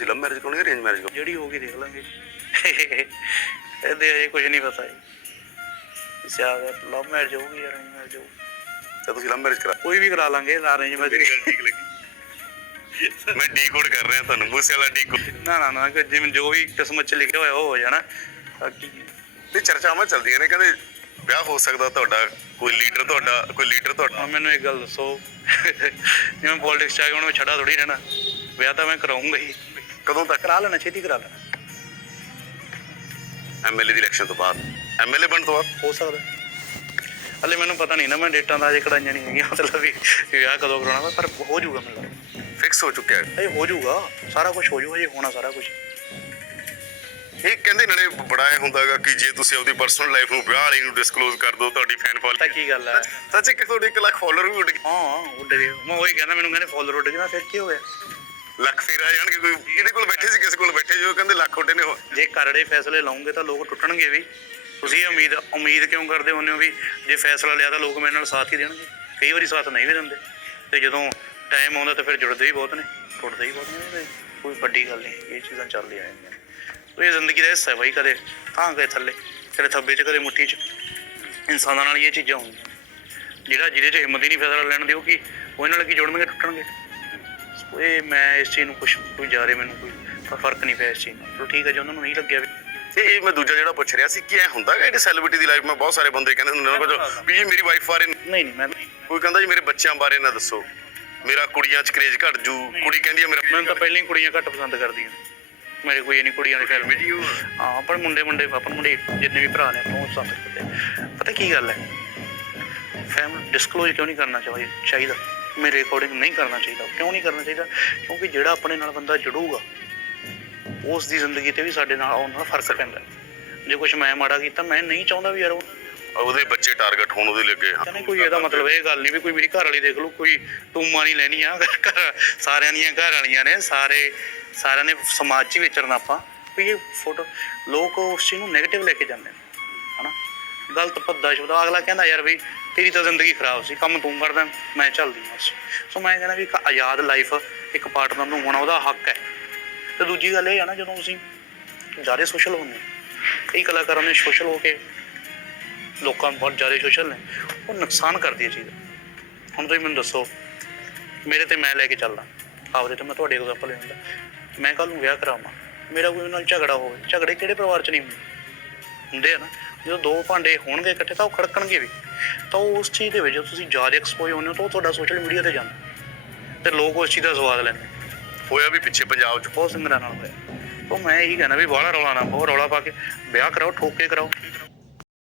ਤੁਸੀਂ love marriage ਕਰੋਗੇ arrange marriage ਕਰੋਗੇ ਜਿਹੜੀ ਹੋਗੀ ਦੇਖ ਲਾਂਗੇ। ਇਹਦੇ ਅਜੇ ਕੁਝ ਨਹੀਂ ਪਤਾ ਜੀ। ਸਿਆਦ ਲਵ ਮੈਰਿਜ ਹੋਊਗੀ ਅਰੇਂਜ ਮੈਰਿਜ ਹੋਊਗੀ। ਤਾਂ ਤੁਸੀਂ ਲਵ ਮੈਰਿਜ ਕਰਾ ਕੋਈ ਵੀ ਕਰਾ ਲਾਂਗੇ ਅਰੇਂਜ ਮੈਰਿਜ ਠੀਕ ਲੱਗੀ। ਮੈਂ ਡੀ ਕੋਡ ਕਰ ਰਿਹਾ ਤੁਹਾਨੂੰ ਮੂਸੇ ਵਾਲਾ ਡੀ ਕੋਡ ਨਾ ਨਾ ਨਾ ਕਿ ਜਿਵੇਂ ਜੋ ਵੀ ਕਿਸਮਤ ਚ ਲਿਖਿਆ ਹੋਇਆ ਉਹ ਹੋ ਜਾਣਾ। ਬਾਕੀ ਤੇ ਚਰਚਾਵਾਂ ਚੱਲਦੀਆਂ ਨੇ ਕਹਿੰਦੇ ਵਿਆਹ ਹੋ ਸਕਦਾ ਤੁਹਾਡਾ ਕੋਈ ਲੀਡਰ ਤੁਹਾਡਾ ਕੋਈ ਲੀਡਰ ਤੁਹਾਡਾ। ਮੈਨੂੰ ਇੱਕ ਗੱਲ ਦੱਸੋ। ਜਿਵੇਂ ਪੋਲਿਟਿਕਸ ਚ ਆ ਕੇ ਹੁਣ ਮੈਂ ਛੜਾ ਥੋੜੀ ਰਹਿਣਾ। ਵਿਆਹ ਤਾਂ ਮੈਂ ਕਰਾਉਂਗਾ ਹੀ। ਕਦੋਂ ਤੱਕ? ਕਰਾ ਲੈਣਾ ਛੇਤੀ ਕਰਾ ਲੈਣਾ। ਐਮਐਲਏ ਦੀ ਇਲੈਕਸ਼ਨ ਤੋਂ ਬਾਅਦ। ਐਮਐਲਏ ਬਣ ਤੋਂ ਬਾਅਦ? ਹੋ ਸਕਦਾ। ਹਲੇ ਮੈਨੂੰ ਪਤਾ ਨਹੀਂ ਨਾ ਮੈਂ ਡੇਟਾਂ ਦਾ ਅਜੇ ਕਢਾਈਆਂ ਨਹੀਂ ਹੈਗੀਆਂ ਮਤਲਬ ਵੀ ਵਿਆਹ ਕਦੋਂ ਕਰਾਉਣਾ ਪਰ ਹੋ ਜਾਊਗਾ ਮੈਨੂੰ ਫਿਕਸ ਹੋ ਚੁੱਕਿਆ ਹੈ। ਇਹ ਹੋ ਜਾਊਗਾ ਸਾਰਾ ਕੁਝ ਹੋ ਜਾਊਗਾ ਜੇ ਹੋਣਾ ਸਾਰਾ ਕੁਝ ਇਹ ਕਹਿੰਦੇ ਨਾਲੇ ਬੜਾ ਇਹ ਹੁੰਦਾਗਾ ਕਿ ਜੇ ਤੁਸੀਂ ਆਪਦੀ ਪਰਸਨਲ ਲਾਈਫ ਨੂੰ ਵਿਆਹ ਵਾਲੀ ਨੂੰ ਡਿਸਕਲੋਜ਼ ਕਰ ਦਿਓ ਤੁਹਾਡੀ ਫੈਨ ਤਾਂ ਫਾਲੋਇੰਗ ਕੀ ਗੱਲ ਹੈ। ਸੱਚ ਕਿ ਤੁਹਾਡੇ 1 ਲੱਖ ਫਾਲੋਅਰ ਵੀ ਉੱਡ ਗਏ ਹਾਂ ਉੱਡ ਗਏ। ਮੈਂ ਉਹੀ ਕਹਿੰਦਾ ਮੈਨੂੰ ਕਹਿੰਦੇ ਫੋਲਰ ਉੱਡ ਗਏ ਮੈਂ ਫਿਰ ਕੀ ਹੋ ਗਿਆ? ਲੱਖ ਫੇਰ ਆ ਜਾਣਗੇ ਕੋਈ। ਇਹਦੇ ਕੋਲ ਬੈਠੇ ਸੀ, ਕਿਸੇ ਕੋਲ ਬੈਠੇ ਜੋ ਕਹਿੰਦੇ ਲੱਖ ਉੱਡੇ ਨੇ। ਉਹ। ਜੇ ਕਰੜੇ ਫੈਸਲੇ ਲਾਉਂਗੇ ਤਾਂ ਲੋਕ ਟੁੱਟਣਗੇ ਵੀ। ਤੁਸੀਂ ਉਮੀਦ ਉਮੀਦ ਕਿਉਂ ਕਰਦੇ ਹੁੰਦੇ ਹੋ ਵੀ ਜੇ ਫੈਸਲਾ ਲਿਆ ਤਾਂ ਲੋਕ ਮੇਰੇ ਨਾਲ ਸਾਥ ਹੀ ਦੇਣਗੇ? ਕਈ ਵਾਰੀ ਸਾਥ ਨਹੀਂ ਵੀ ਦਿੰਦੇ। ਤੇ ਜਦੋਂ ਟਾਈਮ ਆਉਂਦਾ ਤਾਂ ਫਿਰ ਜੁੜਦੇ ਵੀ ਬਹੁਤ ਨੇ, ਟੁੱਟਦੇ ਵੀ ਬਹੁਤ ਨੇ, ਤੇ ਕੋਈ ਵੱਡੀ ਗੱਲ ਨਹੀਂ, ਇਹ ਚੀਜ਼ਾਂ ਚੱਲਦੀਆਂ ਰਹਿੰਦੀਆਂ ਸੋ ਇਹ ਜ਼ਿੰਦਗੀ ਦਾ ਹਿੱਸਾ ਹੈ ਬਾਈ ਕਦੇ ਤਾਂ ਕਦੇ ਥੱਲੇ, ਕਦੇ ਥੱਬੇ 'ਚ, ਕਦੇ ਮੁੱਠੀ 'ਚ। ਇਨਸਾਨਾਂ ਨਾਲ ਹੀ ਇਹ ਚੀਜ਼ਾਂ ਹੁੰਦੀਆਂ ਜਿਹੜਾ ਜਿਹਦੇ 'ਚ ਹਿੰਮਤ ਹੀ ਨਹੀਂ ਫੈਸਲਾ ਲੈਣ ਦੀ, ਉਹ ਕੀ ਉਹਦੇ ਨਾਲ ਕੀ ਜੁੜਨਗੇ, ਟੁੱਟਣਗੇ? ਇਹ ਮੈਂ ਇਸ ਚੀਜ਼ ਨੂੰ ਕੁਛ ਕੋਈ ਜ਼ਿਆਦਾ ਮੈਨੂੰ ਕੋਈ ਫ਼ਰਕ ਨਹੀਂ ਪਿਆ ਇਸ ਚੀਜ਼ ਨਾਲ ਚਲੋ ਠੀਕ ਹੈ ਜੇ ਉਹਨਾਂ ਨੂੰ ਨਹੀਂ ਲੱਗਿਆ ਵੀ। ਤੇ ਇਹ ਮੈਂ ਦੂਜਾ ਜਿਹੜਾ ਪੁੱਛ ਰਿਹਾ ਸੀ ਕਿ ਇਹ ਹੁੰਦਾ ਹੈ ਕਿ ਸੈਲੀਬ੍ਰਿਟੀ ਦੀ ਲਾਈਫ ਮੈਂ ਬਹੁਤ ਸਾਰੇ ਬੰਦੇ ਕਹਿੰਦੇ ਹੁੰਦੇ ਨੇ ਉਹਨਾਂ ਕੋਲ ਵੀ ਜੀ ਮੇਰੀ ਵਾਈਫ ਬਾਰੇ ਨਹੀਂ ਨਹੀਂ ਮੈਂ ਕੋਈ ਕਹਿੰਦਾ ਜੀ ਮੇਰੇ ਬੱਚਿਆਂ ਬਾਰੇ ਨਾ ਦੱਸੋ। ਮੇਰਾ ਕੁੜੀਆਂ 'ਚ ਕਰੇਜ ਘਟ ਜੂ। ਕੁੜੀ ਕਹਿੰਦੀ ਹੈ ਮੇਰਾ ਮੈਨੂੰ ਤਾਂ ਪਹਿਲਾਂ ਹੀ ਕੁੜੀਆਂ ਘੱਟ ਪਸੰਦ ਕਰਦੀਆਂ। ਮੇਰੇ ਕੋਈ ਨਹੀਂ ਕੁੜੀਆਂ ਦੇ ਫਿਲਮ ਹਾਂ ਪਰ ਮੁੰਡੇ ਮੁੰਡੇ ਆਪਾਂ ਮੁੰਡੇ ਜਿੰਨੇ ਵੀ ਭਰਾ ਨੇ ਆਪਾਂ ਉਹ ਪਸੰਦ ਕਰਦੇ। ਪਤਾ ਕੀ ਗੱਲ ਹੈ? ਫੈਮਿਲੀ ਡਿਸਕਲੋਜ਼ ਕਿਉਂ ਨਹੀਂ ਕਰਨਾ ਚਾਹੀਦਾ। ਚਾਹੀਦਾ ਮੇਰੇ ਅਕੋਰਡਿੰਗ ਨਹੀਂ ਕਰਨਾ ਚਾਹੀਦਾ। ਕਿਉਂ ਨਹੀਂ ਕਰਨਾ ਚਾਹੀਦਾ? ਕਿਉਂਕਿ ਜਿਹੜਾ ਆਪਣੇ ਨਾਲ ਬੰਦਾ ਜੁੜੂਗਾ ਉਸ ਦੀ ਜ਼ਿੰਦਗੀ ਤੇ ਵੀ ਸਾਡੇ ਨਾਲ ਆਉਣ ਨਾਲ ਫ਼ਰਕ ਪੈਂਦਾ। ਜੇ ਕੁਝ ਮੈਂ ਮਾੜਾ ਕੀਤਾ ਮੈਂ ਨਹੀਂ ਚਾਹੁੰਦਾ ਵੀ ਯਾਰ ਉਹ ਉਹਦੇ ਬੱਚੇ ਟਾਰਗੇਟ ਹੋਣ ਉਹਦੇ ਲੱਗੇ। ਕਹਿੰਦੇ ਕੋਈ ਇਹਦਾ ਮਤਲਬ ਇਹ ਗੱਲ ਨਹੀਂ ਵੀ ਕੋਈ ਮੇਰੀ ਘਰ ਵਾਲੀ ਦੇਖ ਲਓ ਕੋਈ ਟੂਮਾਂ ਨਹੀਂ ਲੈਣੀ ਆ ਸਾਰਿਆਂ ਦੀਆਂ ਘਰ ਵਾਲੀਆਂ ਨੇ ਸਾਰੇ ਸਾਰਿਆਂ ਨੇ ਸਮਾਜ 'ਚ ਵਿਚਰਨਾ ਆਪਾਂ। ਵੀ ਇਹ ਫੋਟੋ ਲੋਕ ਉਸ ਚੀਜ਼ ਨੂੰ 네ਗੇਟਿਵ ਲੈ ਕੇ ਜਾਂਦੇ ਨੇ ਹਨਾ? ਗਲਤ ਭੱਦਾ ਸ਼ਬਦ ਅਗਲਾ ਕਹਿੰਦਾ ਯਾਰ ਵੀ ਤੇਰੀ ਤਾਂ ਜ਼ਿੰਦਗੀ ਖਰਾਬ ਸੀ, ਕੰਮ ਤੂੰ ਕਰਦਾ, ਮੈਂ ਚੱਲਦੀ ਹਾਂ ਬਸ। ਸੋ ਮੈਂ ਕਹਿੰਦਾ ਵੀ ਇੱਕ ਆਜ਼ਾਦ ਲਾਈਫ ਇੱਕ ਪਾਰਟਨਰ ਨੂੰ ਹੋਣਾ ਉਹਦਾ ਹੱਕ ਹੈ। ਤੇ ਦੂਜੀ ਗੱਲ ਇਹ ਆ ਨਾ, ਜਦੋਂ ਤੁਸੀਂ ਜ਼ਿਆਦਾ ਸੋਸ਼ਲ ਹੁੰਦੇ ਕਈ ਕਲਾਕਾਰਾਂ ਨੇ ਸੋਸ਼ਲ ਹੋ ਕੇ ਲੋਕਾਂ ਬਹੁਤ ਜ਼ਿਆਦਾ ਸੋਸ਼ਲ ਨੇ, ਉਹ ਨੁਕਸਾਨ ਕਰਦੀ ਹੈ ਚੀਜ਼। ਹੁਣ ਤੁਸੀਂ ਮੈਨੂੰ ਦੱਸੋ, ਮੇਰੇ ਤੇ ਮੈਂ ਲੈ ਕੇ ਚੱਲਦਾ, ਆਪਦੇ ਤੇ ਮੈਂ ਤੁਹਾਡੇ ਐਗਜ਼ਾਮਪਲ ਲੈਂਦਾ ਮੈਂ ਕੱਲ ਨੂੰ ਵਿਆਹ ਕਰਾਵਾਂ, ਮੇਰਾ ਕੋਈ ਨਾਲ ਝਗੜਾ ਹੋਵੇ, ਝਗੜੇ ਕਿਹੜੇ ਪਰਿਵਾਰ 'ਚ ਨਹੀਂ ਹੁੰਦੇ? ਹੁੰਦੇ ਆ ਨਾ ਜਦੋਂ ਦੋ ਭਾਂਡੇ ਹੋਣਗੇ ਇਕੱਠੇ ਤਾਂ ਉਹ ਖੜਕਣਗੇ ਵੀ। ਤਾਂ ਉਸ ਚੀਜ਼ ਦੇ ਵਿੱਚ ਜਦੋਂ ਤੁਸੀਂ ਜ਼ਿਆਦਾ ਐਕਸਪੋਜ਼ ਹੁੰਦੇ ਹੋ ਤਾਂ ਉਹ ਤੁਹਾਡਾ ਸੋਸ਼ਲ ਮੀਡੀਆ ਤੇ ਜਾਂਦਾ। ਤੇ ਲੋਕ ਉਸ ਚੀਜ਼ ਦਾ ਸਵਾਦ ਲੈਂਦੇ ਹੋਇਆ ਵੀ ਪਿੱਛੇ ਪੰਜਾਬ 'ਚ। ਬਹੁਤ ਸਿੰਗਰਾਂ ਨਾਲ ਹੋਇਆ। ਉਹ ਮੈਂ ਇਹੀ ਕਹਿਣਾ ਵੀ ਬਾਹਲਾ ਰੌਲਾ ਨਾ ਬਹੁਤ ਰੌਲਾ ਪਾ ਕੇ ਵਿਆਹ ਕਰਾਓ ਠੋਕ ਕਰਾਓ।